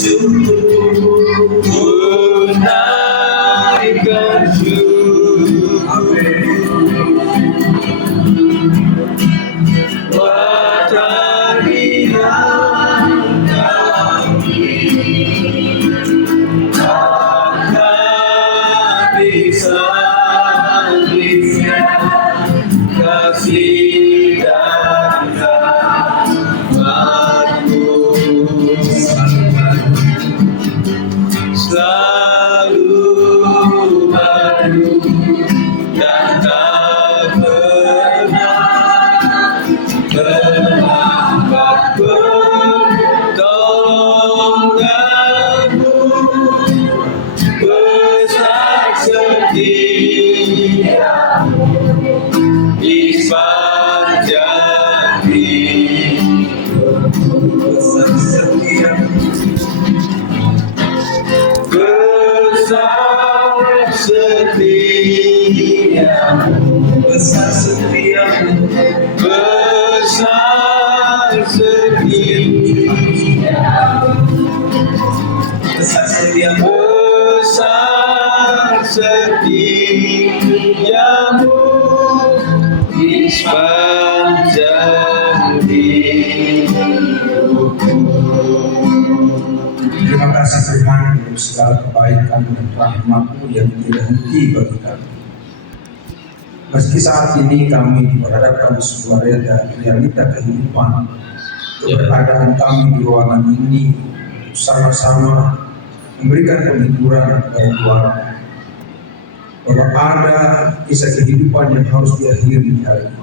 Menaikkan besar setiamu, besar setiamu di sepanjang hidupku. Terima kasih Tuhan untuk segala kebaikan dan rahmat-Mu yang tidak henti bagi kami. Meski saat ini kami diperhadapkan sebuah realita kehidupan, keberadaan kami di ruangan ini sama-sama memberikan penghiburan kepada keluarga, bahwa ada kisah kehidupan yang harus diakhiri hari ini.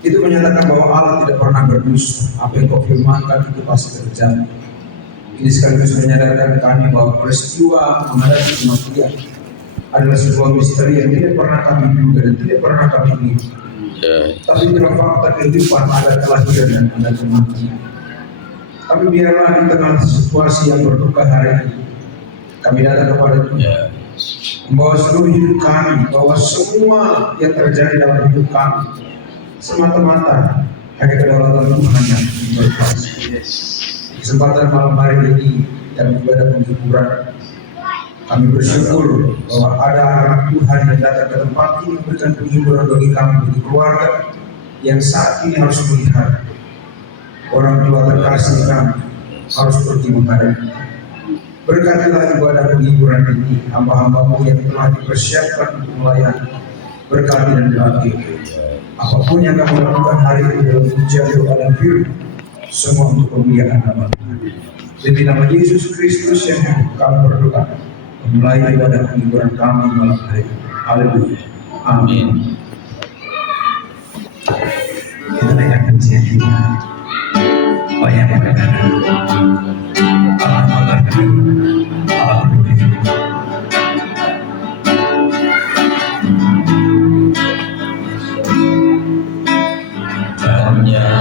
Itu menyatakan bahwa Allah tidak pernah berdusta. Apa yang Kau firmankan itu pasti terjadi. Ini sekaligus menyadarkan kami bahwa peristiwa menghadapi kematian adalah sebuah misteri yang tidak pernah kami duga dan tidak pernah kami lihat. Tapi dalam fakta kehidupan ada kelahiran dan ada kematian. Tapi biarlah di tengah situasi yang berduka hari ini, kami datang kepada Tuhan, membawa seluruh hidup kami, bahwa semua yang terjadi dalam hidup kami semata-mata hanya kedaulatan Tuhan yang berkuasa. Kesempatan malam hari ini yang ibadah penghiburan, kami bersyukur bahwa ada anak Tuhan yang datang ke tempat ini memberikan penghiburan bagi kami, bagi keluarga yang saat ini harus melihat orang tua terkasih kami harus pergi menghadapi. Berkatilah ibadah penghiburan ini, hamba-hamba-Mu yang telah dipersiapkan untuk melayani. Berkati dan berkati apapun yang kami lakukan hari ini dalam pujian doa dan firman, semua untuk kemuliaan nama Tuhan. Demi nama Yesus Kristus yang kami berdoa, memulai ibadah penghiburan kami malam hari ini. Haleluya. Amin. Kita naikkan pujian kita. Banyak berkata, Allah peduli. Banyak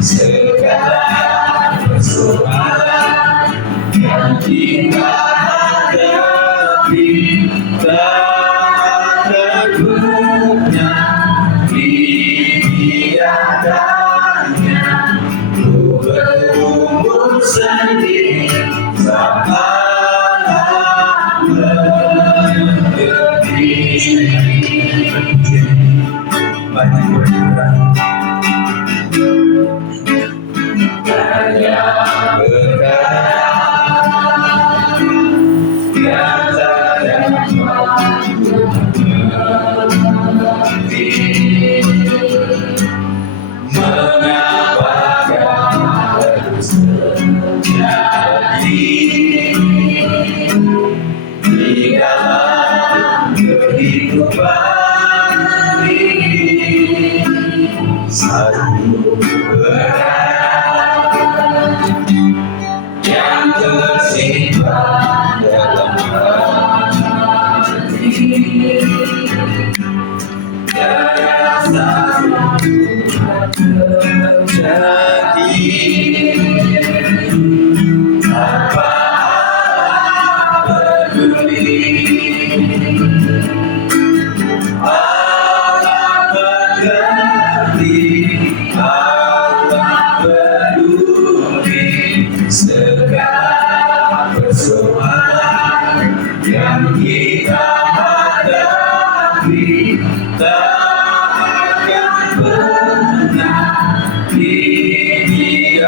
segala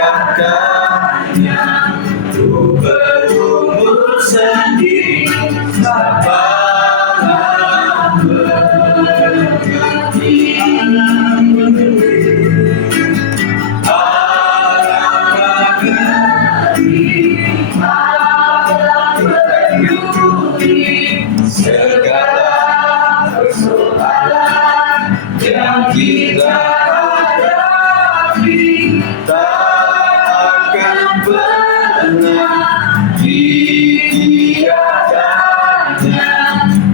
dibiarkannya ku berumur sendiri, apalah berarti segala persoalan yang kita hadapi tak akan pernah dibiarkannya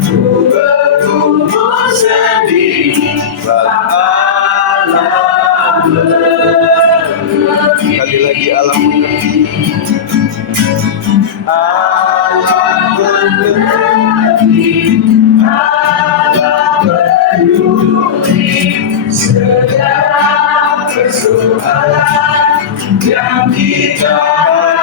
ku berumur sendiri, alam mengerti. Sekali lagi, alam mengerti. Alam mengerti, alam peduli segala persoalan yang kita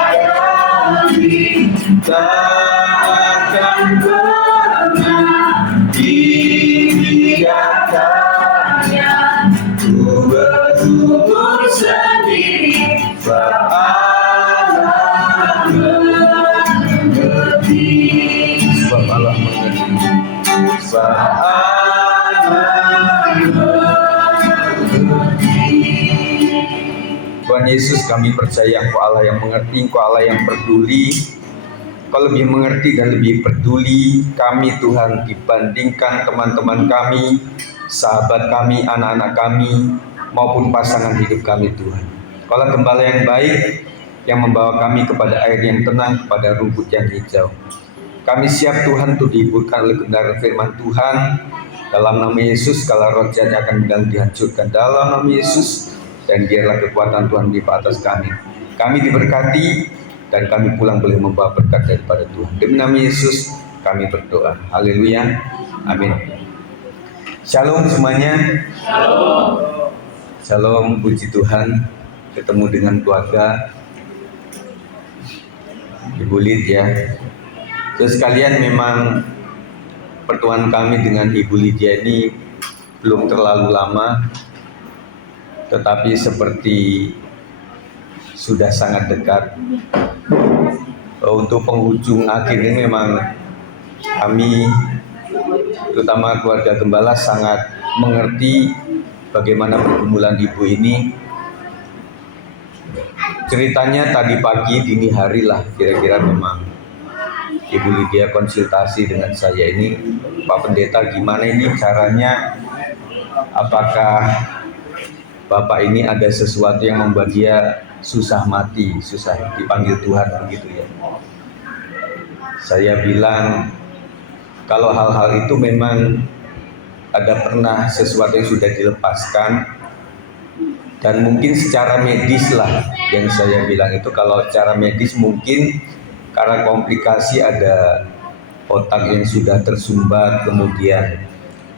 hadapi tak akan pernah dibiarkannya ku bertumbuh sendiri, alam mengerti. Sebab Allah mengerti, sebab Allah mengerti. Tuhan Yesus, kami percaya Engkau Allah yang mengerti, Engkau Allah yang peduli. Engkau lebih mengerti dan lebih peduli kami Tuhan dibandingkan teman-teman kami, sahabat kami, anak-anak kami, maupun pasangan hidup kami Tuhan. Engkau Allah Gembala yang baik, yang membawa kami kepada air yang tenang, kepada rumput yang hijau. Kami siap Tuhan untuk dihiburkan oleh kebenaran firman Tuhan. Dalam nama Yesus, segala roh jahat akan dihancurkan dalam nama Yesus, dan biarlah kekuatan Tuhan di atas kami. Kami diberkati dan kami pulang boleh membawa berkat daripada Tuhan. Demi nama Yesus kami berdoa. Haleluya. Amin. Shalom semuanya. Shalom. Shalom, puji Tuhan. Ketemu dengan keluarga Ibu Lid ya. Terus sekalian, memang pertemuan kami dengan Ibu Lydia ini belum terlalu lama, tetapi seperti sudah sangat dekat. Untuk penghujung akhir ini memang kami, terutama keluarga Gembala, sangat mengerti bagaimana pergumulan ibu ini. Ceritanya tadi pagi dini hari lah kira-kira, memang Ibu Lydia konsultasi dengan saya ini, Pak Pendeta gimana ini caranya, apakah Bapak ini ada sesuatu yang membuat dia susah mati, susah dipanggil Tuhan begitu ya. Saya bilang kalau hal-hal itu memang ada pernah sesuatu yang sudah dilepaskan, dan mungkin secara medis lah yang saya bilang itu. Kalau secara medis mungkin karena komplikasi ada otak yang sudah tersumbat, kemudian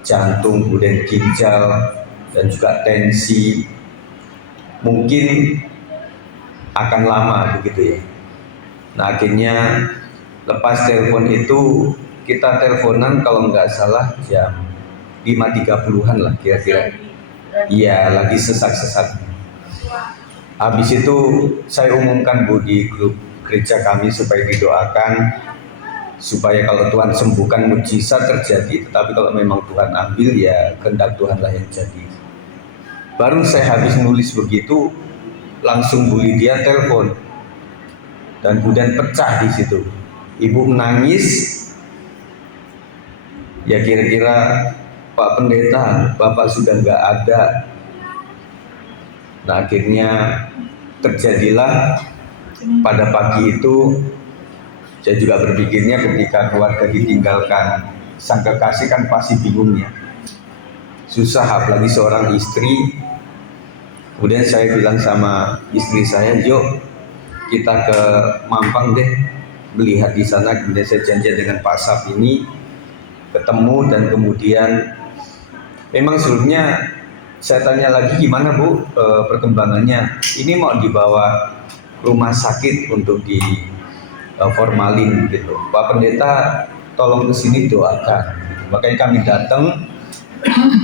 jantung, kemudian ginjal, dan juga tensi, mungkin akan lama begitu ya. Nah akhirnya lepas telepon itu, kita teleponan kalau nggak salah jam 5.30-an lah kira-kira. Iya, lagi sesak-sesak. Habis itu saya umumkan Bu di grup gereja kami supaya didoakan, supaya kalau Tuhan sembuhkan mujizat terjadi. Tetapi kalau memang Tuhan ambil, ya kehendak Tuhanlah yang jadi. Baru saya habis nulis begitu, langsung Bu Lydia telepon, dan kemudian pecah di situ. Ibu menangis. Ya kira-kira, Pak Pendeta, Bapak sudah nggak ada. Nah akhirnya terjadilah pada pagi itu. Saya juga berpikirnya ketika keluarga ditinggalkan sang kekasih kan pasti bingung ya, susah, apalagi seorang istri. Kemudian saya bilang sama istri saya, yuk kita ke Mampang deh, melihat di sana. Kemudian saya janjian dengan Pak Saf ini ketemu, dan kemudian memang sebelumnya saya tanya lagi, gimana Bu perkembangannya, ini mau dibawa rumah sakit untuk di formalin gitu. Pak Pendeta tolong kesini doakan. Makanya kami datang,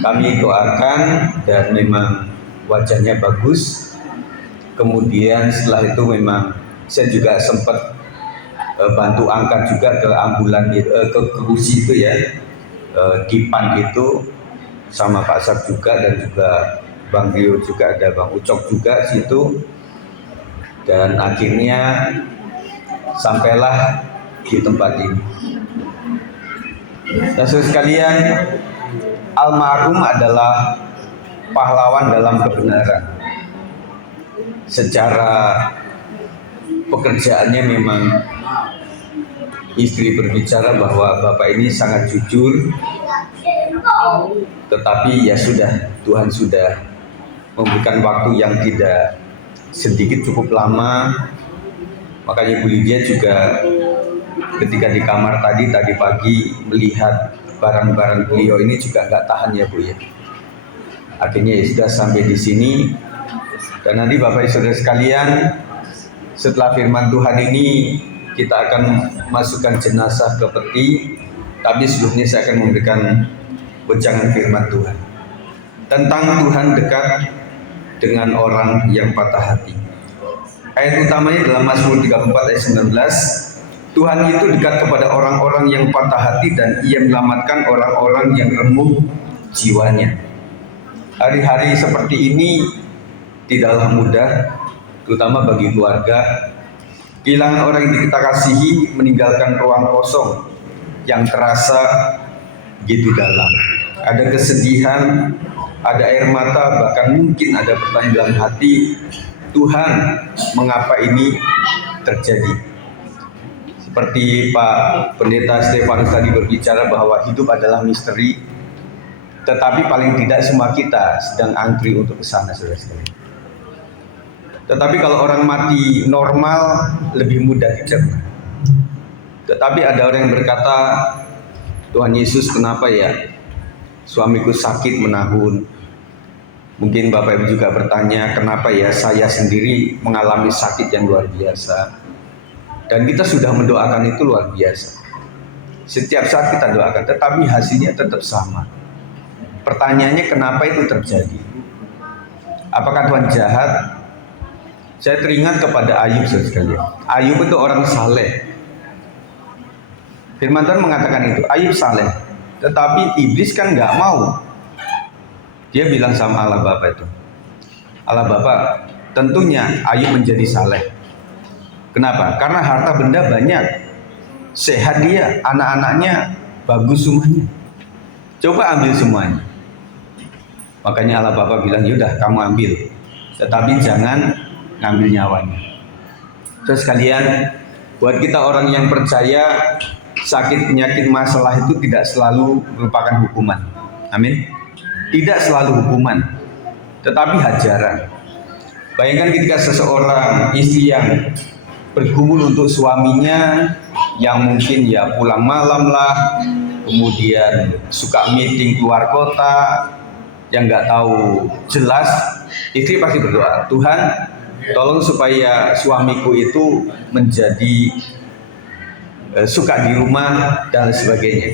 kami doakan, dan memang wajahnya bagus. Kemudian setelah itu memang saya juga sempat bantu angkat juga ke ambulan ke kursi itu ya, Dipan itu sama Pak Sab juga, dan juga Bang Rio juga, ada Bang Ucok juga situ, dan akhirnya sampailah di tempat ini. Dan sekalian, almarhum adalah pahlawan dalam kebenaran. Secara pekerjaannya memang istri berbicara bahwa bapak ini sangat jujur, tetapi ya sudah, Tuhan sudah memberikan waktu yang tidak sedikit, cukup lama. Makanya Bu Lydia juga ketika di kamar tadi pagi melihat barang-barang beliau ini juga nggak tahan ya Bu ya. Akhirnya ya sudah sampai di sini. Dan nanti Bapak Ibu Saudara sekalian, setelah firman Tuhan ini kita akan masukkan jenazah ke peti. Tapi sebelumnya saya akan memberikan wejangan firman Tuhan tentang Tuhan dekat dengan orang yang patah hati. Ayat utamanya dalam Mazmur 34 ayat 19. Tuhan itu dekat kepada orang-orang yang patah hati dan Ia menyelamatkan orang-orang yang remuk jiwanya. Hari-hari seperti ini tidaklah mudah, terutama bagi keluarga. Kehilangan orang yang kita kasihi, meninggalkan ruang kosong yang terasa begitu dalam. Ada kesedihan, ada air mata, bahkan mungkin ada pertanyaan dalam hati, Tuhan, mengapa ini terjadi? Seperti Pak Pendeta Stefanus tadi berbicara bahwa hidup adalah misteri, tetapi paling tidak semua kita sedang antri untuk ke sana, saudara-saudara. Tetapi kalau orang mati normal lebih mudah dicerna. Tetapi ada orang yang berkata, Tuhan Yesus, kenapa ya suamiku sakit menahun? Mungkin Bapak Ibu juga bertanya, kenapa ya saya sendiri mengalami sakit yang luar biasa? Dan kita sudah mendoakan itu luar biasa. Setiap saat kita doakan, tetapi hasilnya tetap sama. Pertanyaannya, kenapa itu terjadi? Apakah Tuhan jahat? Saya teringat kepada Ayub sekalian. Ayub itu orang saleh. Firman Tuhan mengatakan itu, Ayub saleh. Tetapi iblis kan nggak mau. Dia bilang sama Allah Bapa itu, Allah Bapa, tentunya Ayub menjadi saleh. Kenapa? Karena harta benda banyak, sehat dia, anak-anaknya bagus semuanya. Coba ambil semuanya. Makanya Allah Bapa bilang, yaudah kamu ambil, tetapi jangan ngambil nyawanya. Terus kalian, buat kita orang yang percaya, sakit, penyakit, masalah itu tidak selalu merupakan hukuman. Amin. Tidak selalu hukuman, tetapi hajaran. Bayangkan ketika seseorang istri yang bergumul untuk suaminya, yang mungkin ya pulang malam lah, kemudian suka meeting keluar kota, yang nggak tahu jelas, istri pasti berdoa, Tuhan, tolong supaya suamiku itu menjadi suka di rumah dan sebagainya.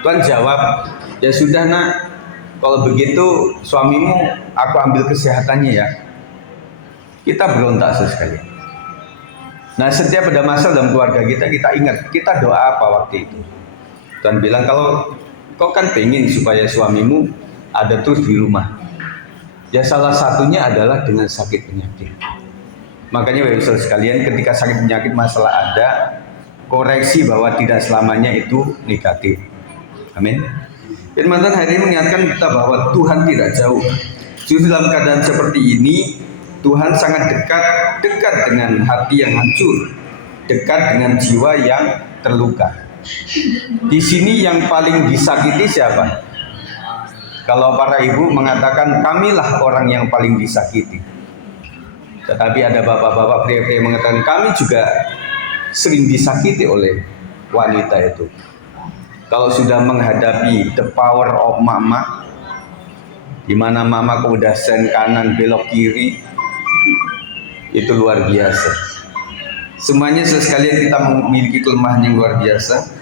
Tuhan jawab, ya sudah nak, kalau begitu suamimu aku ambil kesehatannya ya. Kita berontak sekali. Nah, setiap ada masalah dalam keluarga kita, kita ingat, kita doa apa waktu itu? Tuhan bilang, kalau kau kan pengen supaya suamimu ada terus di rumah, ya salah satunya adalah dengan sakit penyakit. Makanya Bapak Ibu sekalian, ketika sakit penyakit masalah ada, koreksi bahwa tidak selamanya itu negatif. Amin. Firman Tuhan hari ini mengingatkan kita bahwa Tuhan tidak jauh. Justru dalam keadaan seperti ini, Tuhan sangat dekat dengan hati yang hancur, dekat dengan jiwa yang terluka. Di sini yang paling disakiti siapa? Kalau para ibu mengatakan kamilah orang yang paling disakiti. Tetapi ada bapak-bapak pria-pria yang mengatakan kami juga sering disakiti oleh wanita itu. Kalau sudah menghadapi the power of mama, di mana mama udah sen kanan belok kiri, itu luar biasa. Semuanya sekalian kita memiliki kelemahan yang luar biasa.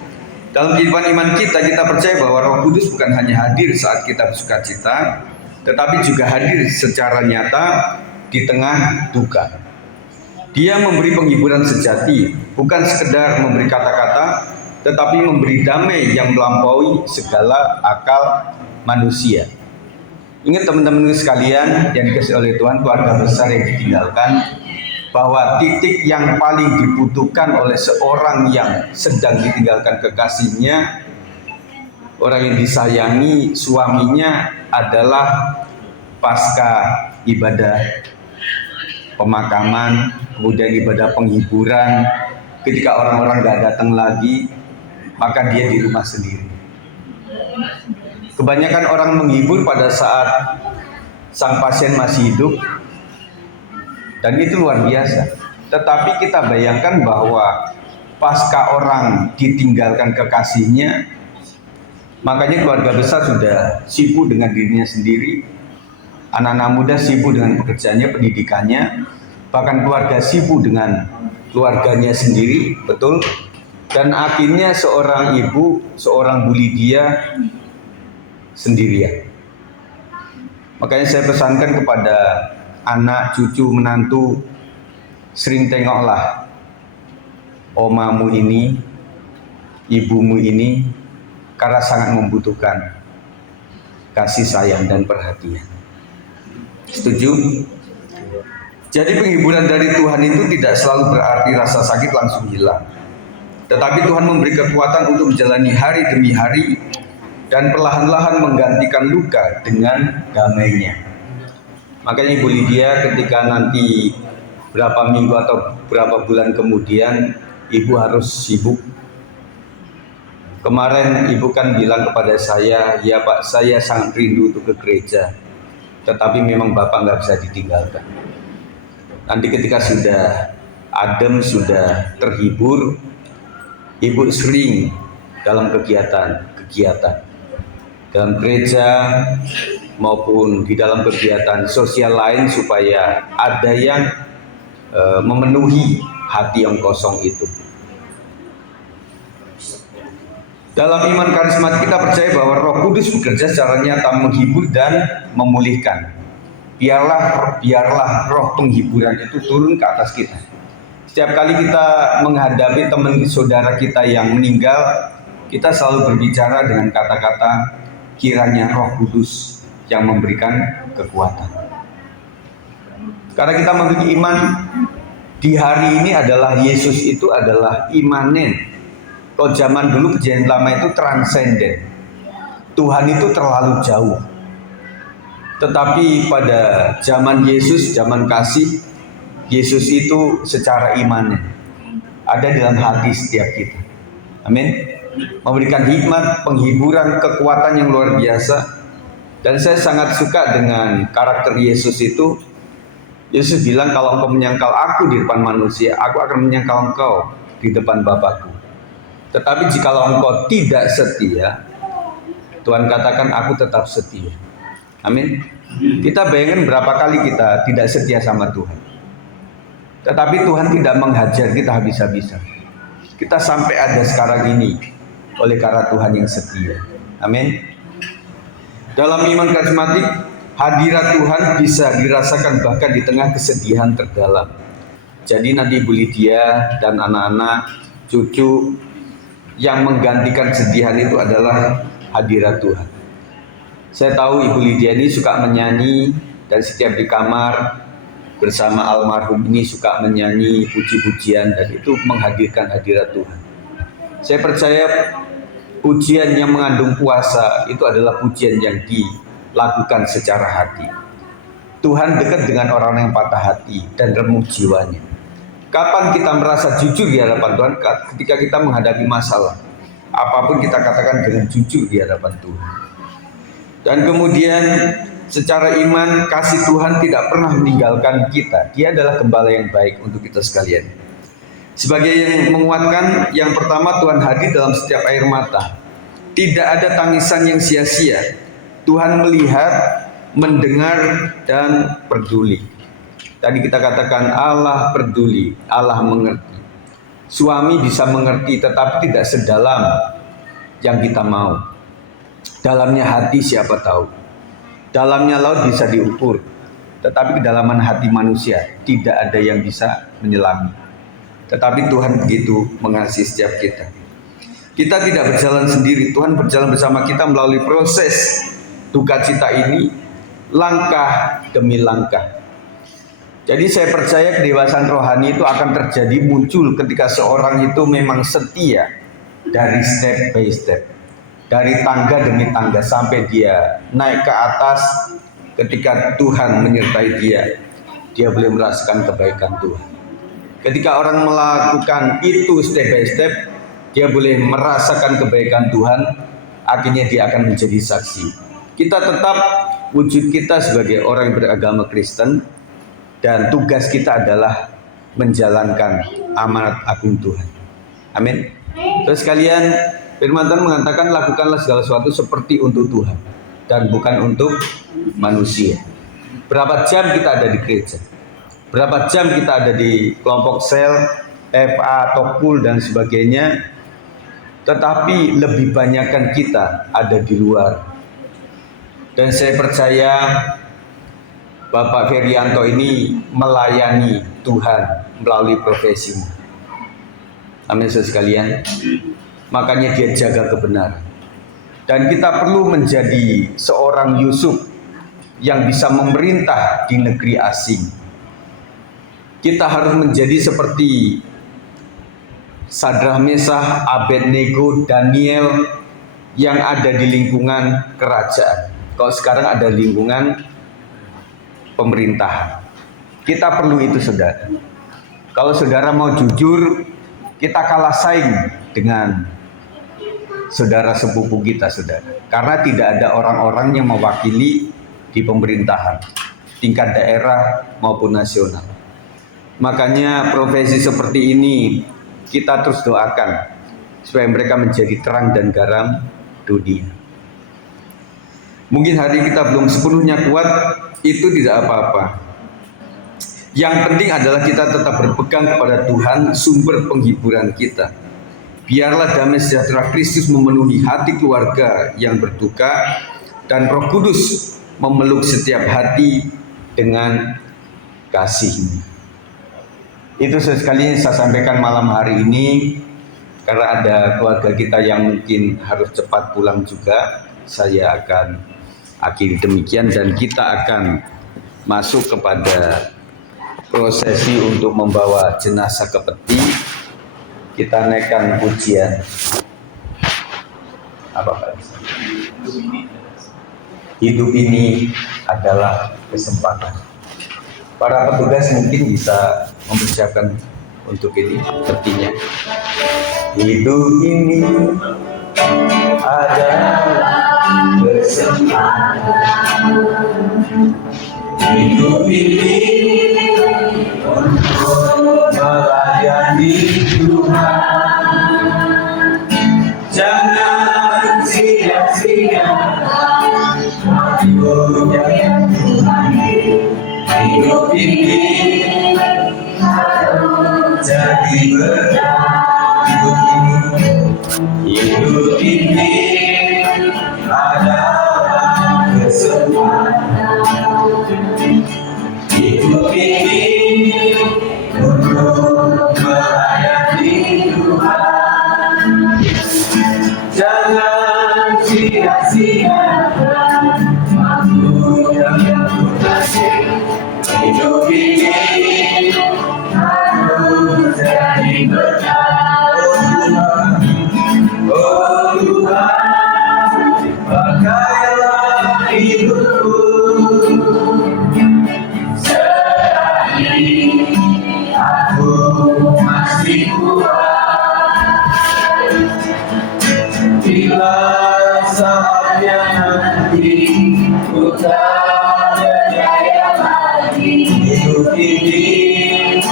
Dalam kehidupan iman kita percaya bahwa Roh Kudus bukan hanya hadir saat kita bersukacita, tetapi juga hadir secara nyata di tengah duka. Dia memberi penghiburan sejati, bukan sekedar memberi kata-kata, tetapi memberi damai yang melampaui segala akal manusia. Ingat teman-teman sekalian yang dikasihi oleh Tuhan, keluarga besar yang ditinggalkan, bahwa titik yang paling dibutuhkan oleh seorang yang sedang ditinggalkan kekasihnya, orang yang disayangi suaminya, adalah pasca ibadah pemakaman, kemudian ibadah penghiburan. Ketika orang-orang gak datang lagi, maka dia di rumah sendiri. Kebanyakan orang menghibur pada saat sang pasien masih hidup, dan itu luar biasa. Tetapi kita bayangkan bahwa pasca orang ditinggalkan kekasihnya, makanya keluarga besar sudah sibuk dengan dirinya sendiri, anak-anak muda sibuk dengan pekerjaannya, pendidikannya, bahkan keluarga sibuk dengan keluarganya sendiri, betul? Dan akhirnya seorang ibu, seorang Bu Lydia sendirian. Makanya saya pesankan kepada anak, cucu, menantu, sering tengoklah omamu ini, ibumu ini, karena sangat membutuhkan kasih sayang dan perhatian. Setuju? Jadi penghiburan dari Tuhan itu tidak selalu berarti rasa sakit langsung hilang. Tetapi Tuhan memberi kekuatan untuk menjalani hari demi hari dan perlahan-lahan menggantikan luka dengan damainya. Makanya Ibu Lydia ketika nanti berapa minggu atau berapa bulan kemudian Ibu harus sibuk. Kemarin Ibu kan bilang kepada saya, ya Pak, saya sangat rindu untuk ke gereja. Tetapi memang Bapak nggak bisa ditinggalkan. Nanti ketika sudah adem, sudah terhibur, Ibu sering dalam kegiatan dalam gereja maupun di dalam kegiatan sosial lain supaya ada yang memenuhi hati yang kosong itu. Dalam iman karismatik kita percaya bahwa Roh Kudus bekerja secara nyata menghibur dan memulihkan. Biarlah roh penghiburan itu turun ke atas kita. Setiap kali kita menghadapi teman saudara kita yang meninggal, kita selalu berbicara dengan kata-kata kiranya Roh Kudus yang memberikan kekuatan. Karena kita memiliki iman di hari ini adalah Yesus itu adalah imanen. Kalau zaman dulu perjanjian lama itu transenden. Tuhan itu terlalu jauh. Tetapi pada zaman Yesus, zaman kasih, Yesus itu secara imanen ada dalam hati setiap kita. Amin. Memberikan hikmat, penghiburan, kekuatan yang luar biasa. Dan saya sangat suka dengan karakter Yesus itu. Yesus bilang, kalau engkau menyangkal aku di depan manusia, aku akan menyangkal engkau di depan Bapakku. Tetapi jikalau engkau tidak setia, Tuhan katakan aku tetap setia. Amin. Kita bayangkan berapa kali kita tidak setia sama Tuhan. Tetapi Tuhan tidak menghajar kita habis-habisan. Kita sampai ada sekarang ini oleh karena Tuhan yang setia. Amin. Dalam iman karismatik, hadirat Tuhan bisa dirasakan bahkan di tengah kesedihan terdalam. Jadi nanti Ibu Lydia dan anak-anak, cucu, yang menggantikan kesedihan itu adalah hadirat Tuhan. Saya tahu Ibu Lydia ini suka menyanyi, dan setiap di kamar bersama almarhum ini suka menyanyi puji-pujian, dan itu menghadirkan hadirat Tuhan. Saya percaya pujian yang mengandung kuasa itu adalah pujian yang dilakukan secara hati. Tuhan dekat dengan orang yang patah hati dan remuk jiwanya. Kapan kita merasa jujur di hadapan Tuhan? Ketika kita menghadapi masalah. Apapun kita katakan dengan jujur di hadapan Tuhan. Dan kemudian secara iman, kasih Tuhan tidak pernah meninggalkan kita. Dia adalah gembala yang baik untuk kita sekalian. Sebagai yang menguatkan, yang pertama, Tuhan hadir dalam setiap air mata. Tidak ada tangisan yang sia-sia. Tuhan melihat, mendengar, dan peduli. Tadi kita katakan Allah peduli, Allah mengerti. Suami bisa mengerti tetapi tidak sedalam yang kita mau. Dalamnya hati siapa tahu. Dalamnya laut bisa diukur. tetapi kedalaman hati manusia tidak ada yang bisa menyelami. Tetapi Tuhan begitu mengasihi setiap kita. Kita tidak berjalan sendiri, Tuhan berjalan bersama kita melalui proses duka cita ini, langkah demi langkah. Jadi saya percaya kedewasaan rohani itu akan terjadi muncul ketika seorang itu memang setia dari step by step, dari tangga demi tangga sampai dia naik ke atas. Ketika Tuhan menyertai dia boleh merasakan kebaikan Tuhan. Ketika orang melakukan itu step by step, dia boleh merasakan kebaikan Tuhan, akhirnya dia akan menjadi saksi. Kita tetap wujud kita sebagai orang yang beragama Kristen, dan tugas kita adalah menjalankan amanat agung Tuhan. Amin. Terus kalian, firman Tuhan mengatakan lakukanlah segala sesuatu seperti untuk Tuhan dan bukan untuk manusia. Berapa jam kita ada di gereja? Berapa jam kita ada di kelompok sel, FA, atau KUL dan sebagainya? Tetapi lebih banyakkan kita ada di luar. Dan saya percaya Bapak Ferianto ini melayani Tuhan melalui profesinya. Amin saudara sekalian. Makanya dia jaga kebenaran. Dan kita perlu menjadi seorang Yusuf yang bisa memerintah di negeri asing. Kita harus menjadi seperti Sadrah, Mesah, Abednego, Daniel yang ada di lingkungan kerajaan. Kalau sekarang ada lingkungan pemerintahan. Kita perlu itu saudara. Kalau saudara mau jujur, kita kalah saing dengan saudara sepupu kita saudara. Karena tidak ada orang-orang yang mewakili di pemerintahan, tingkat daerah maupun nasional. Makanya profesi seperti ini kita terus doakan supaya mereka menjadi terang dan garam dunia. Mungkin hari kita belum sepenuhnya kuat, itu tidak apa-apa. Yang penting adalah kita tetap berpegang kepada Tuhan, sumber penghiburan kita. Biarlah damai sejahtera Kristus memenuhi hati keluarga yang berduka, dan Roh Kudus memeluk setiap hati dengan kasih-Nya. Itu sekali saya sampaikan malam hari ini, karena ada keluarga kita yang mungkin harus cepat pulang juga. Saya akan akhiri demikian dan kita akan masuk kepada prosesi untuk membawa jenazah ke peti. Kita naikkan pujian apa Pak? Hidup ini adalah kesempatan. Para petugas mungkin bisa mempersiapkan untuk ini petinya. Hidup ini adalah kesempatan, hidup ini untuk melayani Tuhan. Jangan sia-sia waktunya Tuhan. Hidup ini harus jadi berkah. Hidup ini adalah kesempatan. Hidup ini untuk melayani Tuhan. Jangan sia-siakan waktunya Tuhan. Hidup ini harus jadi berkah. Oh Tuhan, pakailah hidupku selagi aku masih kuat. Bila saatnya nanti ku tak berdaya lagi, hidup ini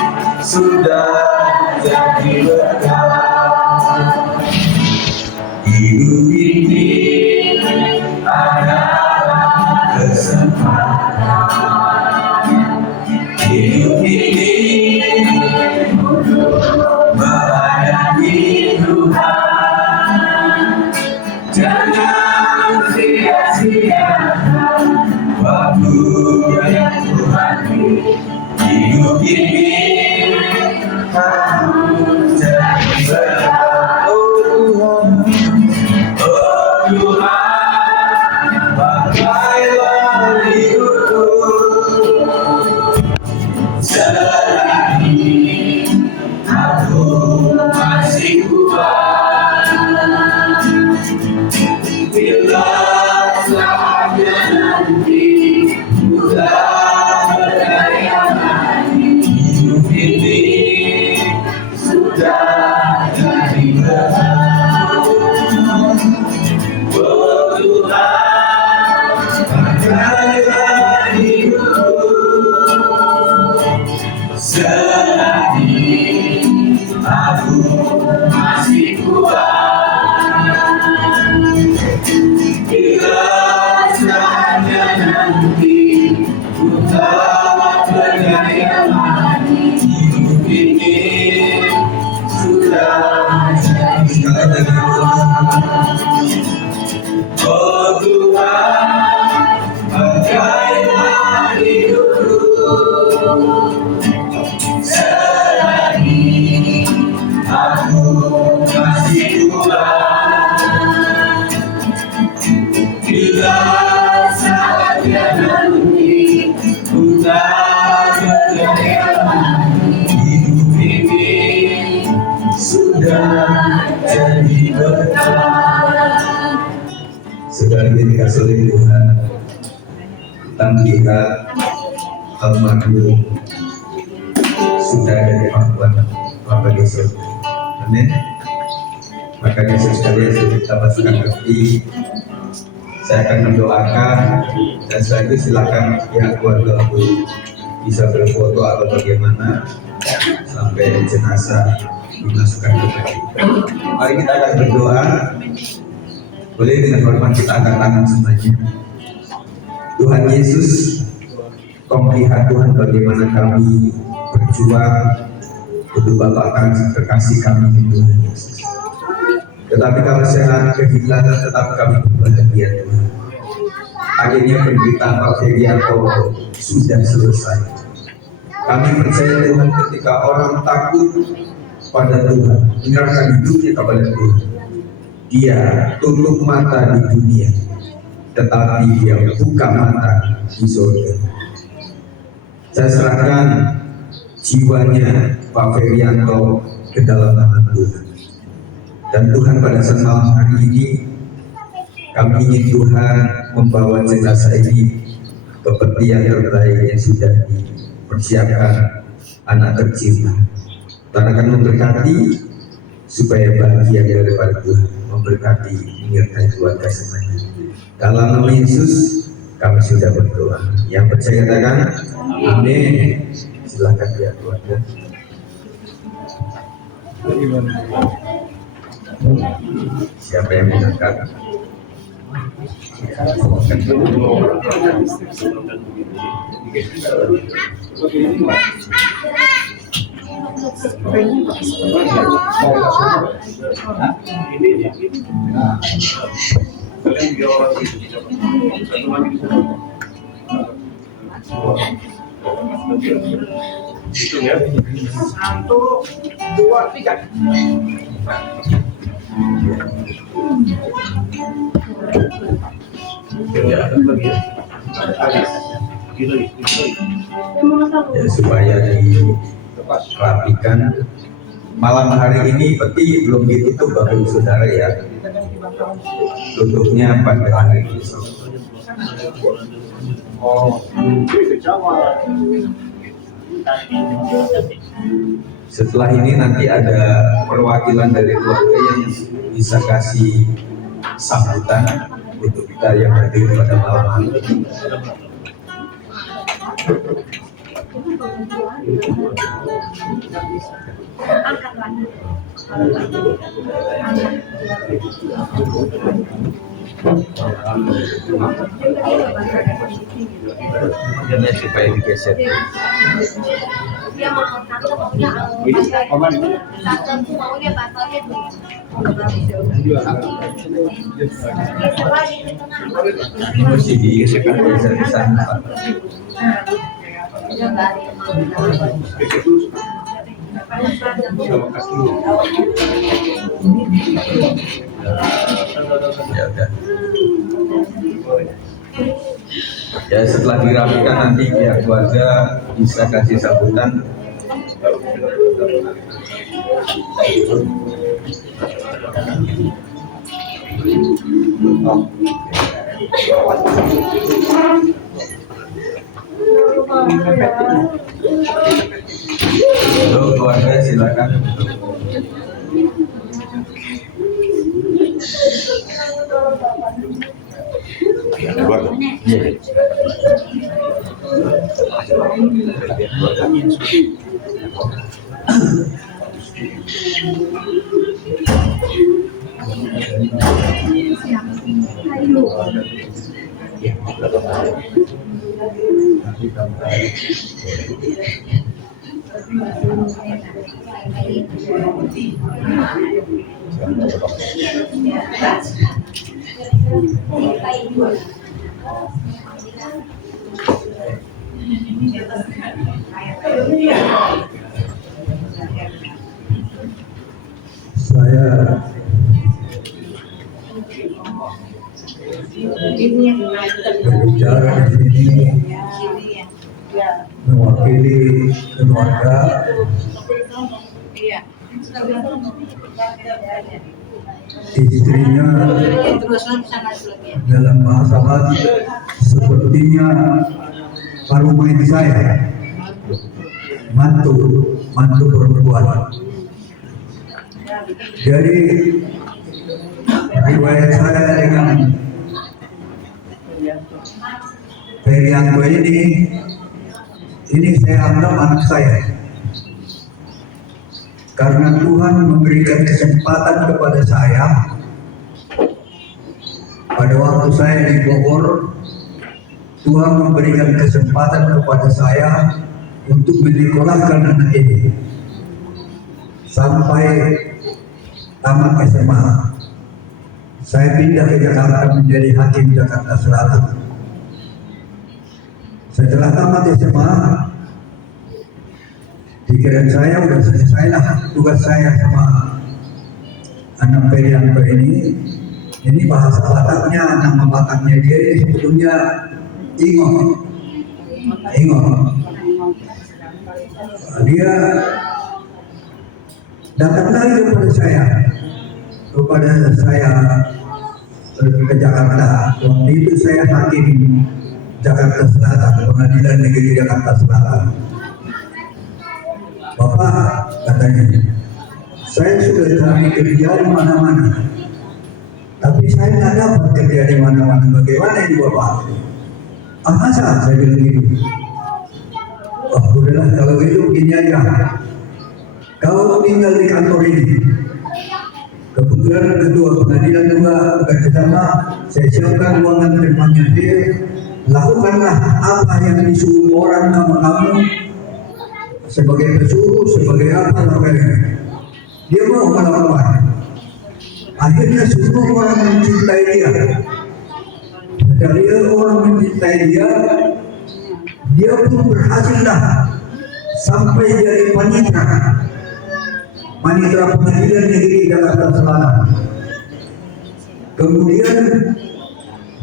sudah jadi berkah. Hidup ini adalah kesempatan. Hidup ini untuk melayani Tuhan. Jangan sia-siakan waktu yang Tuhan bimbing aku jadi berkat. Oh Tuhan, pakailah hidupku selagi aku masih kuat. Bila saatnya nanti sudah berdaya lagi, hidup ini sudah jadi berat. Oh Tuhan, pakailah hidupku selagi aku masih kuat. Bila saatnya nanti ku tak berdaya lagi, hidup ini sudah jadi berat. Oh Tuhan, pakailah hidupku selagi aku masih kuat. Bila saatnya nanti ku tak berdaya lagi, hidup ini sudah jadi berkat. Saudara dikasih oleh Tuhan, kita melihat almarhum sudah ada di pangkuan Bapak Yesus. Amin. Maka Yesus sekalian sudah kita masukkan hati. Saya akan mendoakan dan setelah itu silakan pihak keluarga untuk bisa berfoto atau bagaimana sampai jenazah dimasukkan ke peti. Mari kita akan berdoa. Boleh dengan hormat kita angkat tangan semuanya. Tuhan Yesus, Kau melihat Tuhan bagaimana kami berjuang untuk Bapak kekasih kami Tuhan Yesus. Tetapi kami sangat kehilangan, tetapi kami berbahagia Tuhan. Akhirnya penderitaan Pak Ferianto sudah selesai. Kami percaya Tuhan ketika orang takut pada Tuhan, menyerahkan hidupnya kepada Tuhan, dia tutup mata di dunia, tetapi dia buka mata di surga. Saya serahkan jiwanya Pak Ferianto ke dalam tangan Tuhan. Dan Tuhan pada saat malam hari ini, kami ingin Tuhan membawa jenazah ini ke peti yang terbaik yang sudah dipersiapkan anak tercinta. Tuhan akan memberkati supaya bahagia daripada Tuhan, memberkati menyertai keluarga semuanya. Dalam nama Yesus kami sudah berdoa. Yang percaya katakan amin. Silakan pihak keluarga. Siapa yang mengangkat? Satu, dua, tiga. Ya, supaya dirapikan. Malam hari ini peti belum ditutup Bapak Saudara ya. Tutupnya pada hari besok. Setelah ini nanti ada perwakilan dari keluarga yang bisa kasih sambutan untuk kita yang hadir pada malam hari ini. Makanya supaya digeser. Dia mau tante maunya tante maunya batalnya tuh. Ini mesti digeser ke sana. Ya udah. Ya setelah dirapikan nanti pihak keluarga bisa kasih sambutan. Halo keluarga, silakan. Iya. Saya berbicara di sini mewakili keluarga istrinya dalam bahasa Bali sepertinya paruh main saya, mantu perempuan. Jadi riwayat saya dengan Ferianto ini saya anggap anak saya, karena Tuhan memberikan kesempatan kepada saya pada waktu saya di Bogor. Tuhan memberikan kesempatan kepada saya untuk menyekolahkan anak ini sampai tamat SMA. Saya pindah ke Jakarta menjadi hakim Jakarta Selatan. Setelah tamat SMA, pikiran saya udah selesailah tugas saya sama anak Ferianto ini. Ini bahasa Bataknya, nama Bataknya dia ini sebetulnya Ingot. Dia datang lagi kepada saya ke Jakarta. Waktu itu saya hakim Jakarta Selatan, Pengadilan Negeri Jakarta Selatan. Bapak, katanya, saya sudah cari kerja di mana-mana, tapi saya nggak dapat kerja di mana-mana. Bagaimana ini Bapak? Masa saya bilang gitu. Oh, udahlah kalau itu begini aja. Kau tinggal di kantor ini. Kebetulan ketua pengadilan juga bekerja sama. Saya siapkan ruangan tempatnya dia. Lakukanlah apa yang disuruh orang sama kamu sebagai pesuruh, sebagai apa lakukannya. Dia mau melakukan. Akhirnya semua orang mencintai dia. Dari orang mencintai dia pun berhasillah sampai jadi panitra Pengadilan Negeri Jakarta Selatan. Kemudian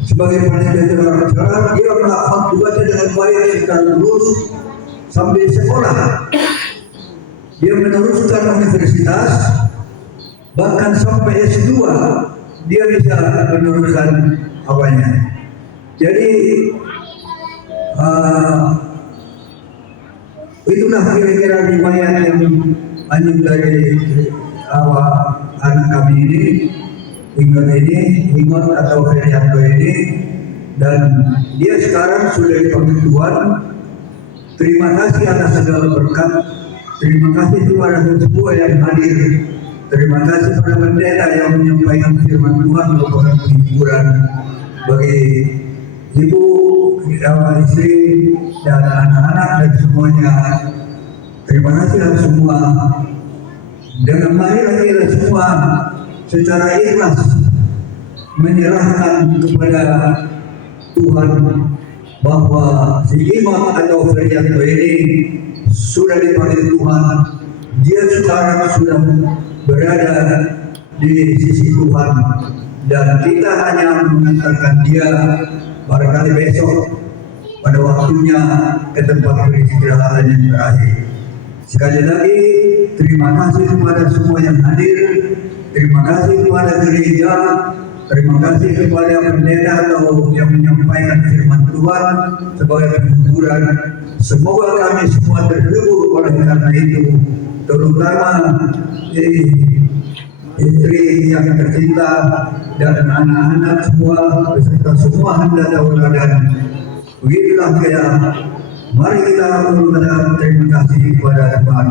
sebagai panitra Jakarta Selatan, dia melakukan tugasnya dengan baik secara lurus sampai sekolah. Dia meneruskan universitas, bahkan sampai S2 dia bisa meneruskan awalnya. Jadi itulah kira-kira riwayat yang anjing dari anak kami ini, Ingot atau Ferianto ini, dan dia sekarang sudah dipanggil Tuhan. Terima kasih atas segala berkat. Terima kasih kepada semua yang hadir. Terima kasih kepada pendeta yang menyampaikan firman Tuhan merupakan penghiburan bagi ibu, istri, dan anak-anak dan semuanya. Terima kasih semua. Dengan marilah kita semua secara ikhlas menyerahkan kepada Tuhan bahwa si Imam atau Ferianto ini sudah dipanggil Tuhan. Dia sekarang sudah berada di sisi Tuhan, dan kita hanya mengantarkan dia barangkali besok pada waktunya ke tempat peristirahatan yang terakhir. Sekali lagi, terima kasih kepada semua yang hadir, terima kasih kepada gereja, terima kasih kepada pendeta atau yang menyampaikan firman Tuhan sebagai penghiburan. Semoga kami semua terhibur oleh karena itu, terutama istri yang tercinta dan anak-anak semua beserta semua hamba tauladan. Begitulah saya. Mari kita mengucapkan terima kasih kepada Tuhan.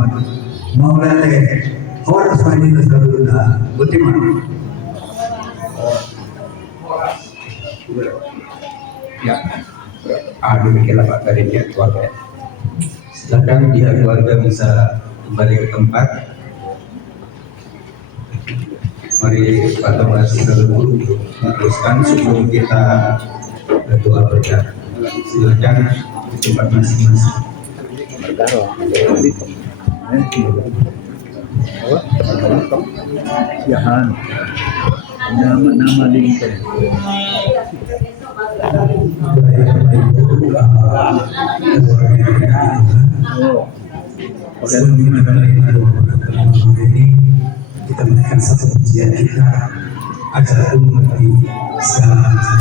Maulana Horas Madinah Saluna Butima. Ya, demikianlah Pak dari pihak keluarga. Silakan pihak keluarga bisa kembali ke tempat. Mari Pak Thomas dulu meneruskan sebelum kita berdoa berdoa. Silakan di tempat masing-masing. Yahan. Nama-nama lingkar. Ini kita menaikkan satu pujian kita agar mengerti segala macam.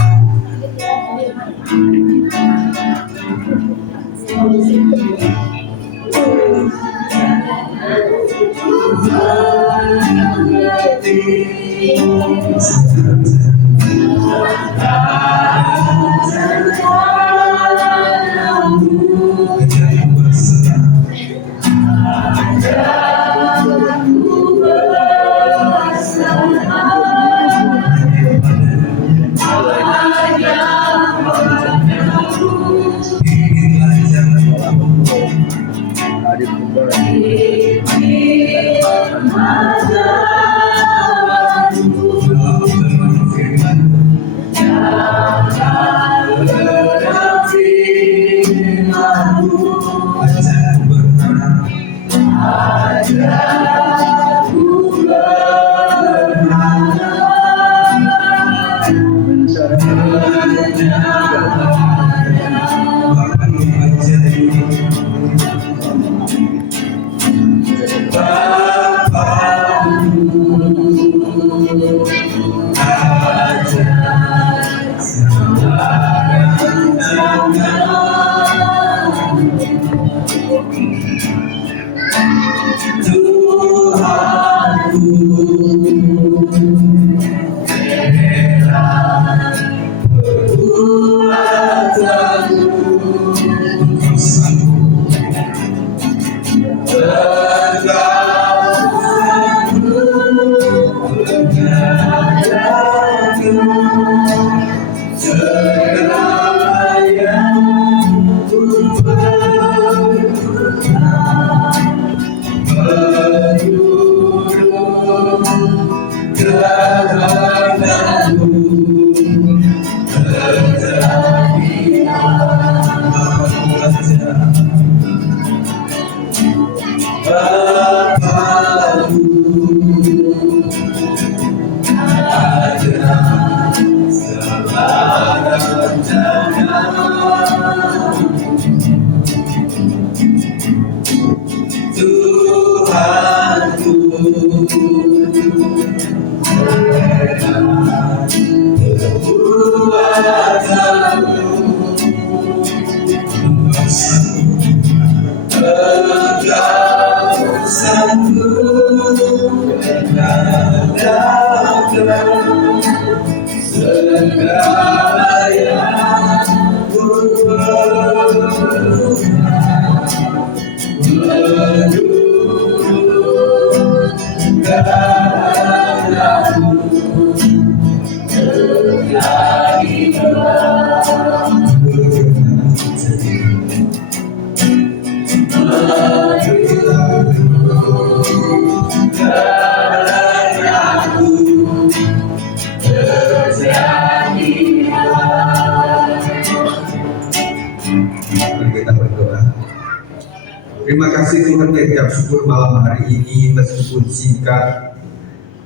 kasih Tuhan, kita syukur malam hari ini meskipun singkat,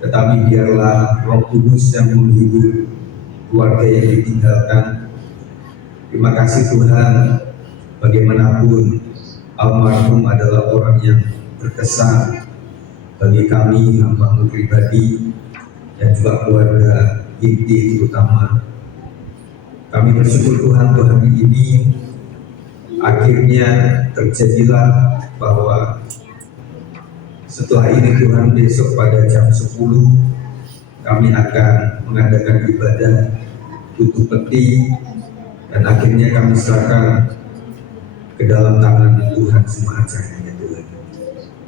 tetapi biarlah Roh Kudus yang menghibur keluarga yang ditinggalkan. Terima kasih Tuhan, bagaimanapun almarhum adalah orang yang berkesan bagi kami, hamba-Mu pribadi, dan juga keluarga inti terutama. Kami bersyukur Tuhan hari ini akhirnya terjadilah bahwa setelah ini Tuhan besok pada jam 10 kami akan mengadakan ibadah tutup peti, dan akhirnya kami serahkan ke dalam tangan Tuhan semua acaranya Tuhan.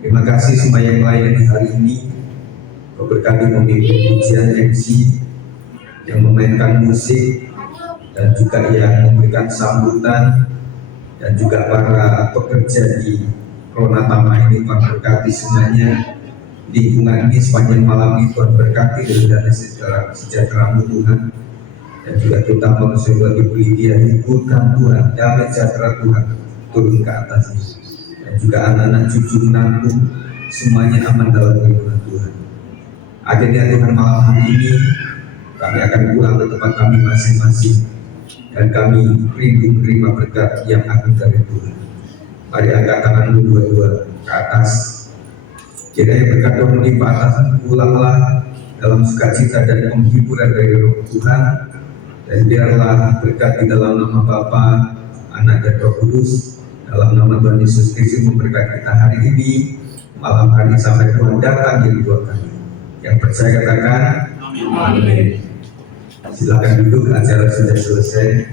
Terima kasih semua yang melayani hari ini. Kau berkati memimpin pujian MC, yang memainkan musik, dan juga yang memberikan sambutan, dan juga para pekerja di Ronatama ini. Tuhan berkati semuanya, lingkungan ini sepanjang malam ini Tuhan berkati dan sejahtera-Mu Tuhan, dan juga terutama Saudara Ibu Lydia, hiburkan Tuhan, damai sejahtera Tuhan turun ke atasnya, dan juga anak-anak cucu menantu semuanya aman dalam lindungan Tuhan. Akhirnya Tuhan malam hari ini kami akan pulang ke tempat kami masing-masing, dan kami rindu menerima berkat yang agung dari Tuhan. Mari angkat tangan dua-dua ke atas. Kiranya berkat Tuhan menimpa atas, pulanglah dalam sukacita dan penghiburan dari Roh Tuhan, dan biarlah berkat di dalam nama Bapa, Anak, dan Roh Kudus, dalam nama Tuhan Yesus Kristus memberkati kita hari ini, malam hari sampai Tuhan datang yang kedua kali. Yang percaya katakan amin. Silakan duduk, acara sudah selesai.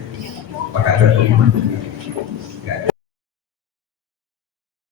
Apakah ada pengumuman?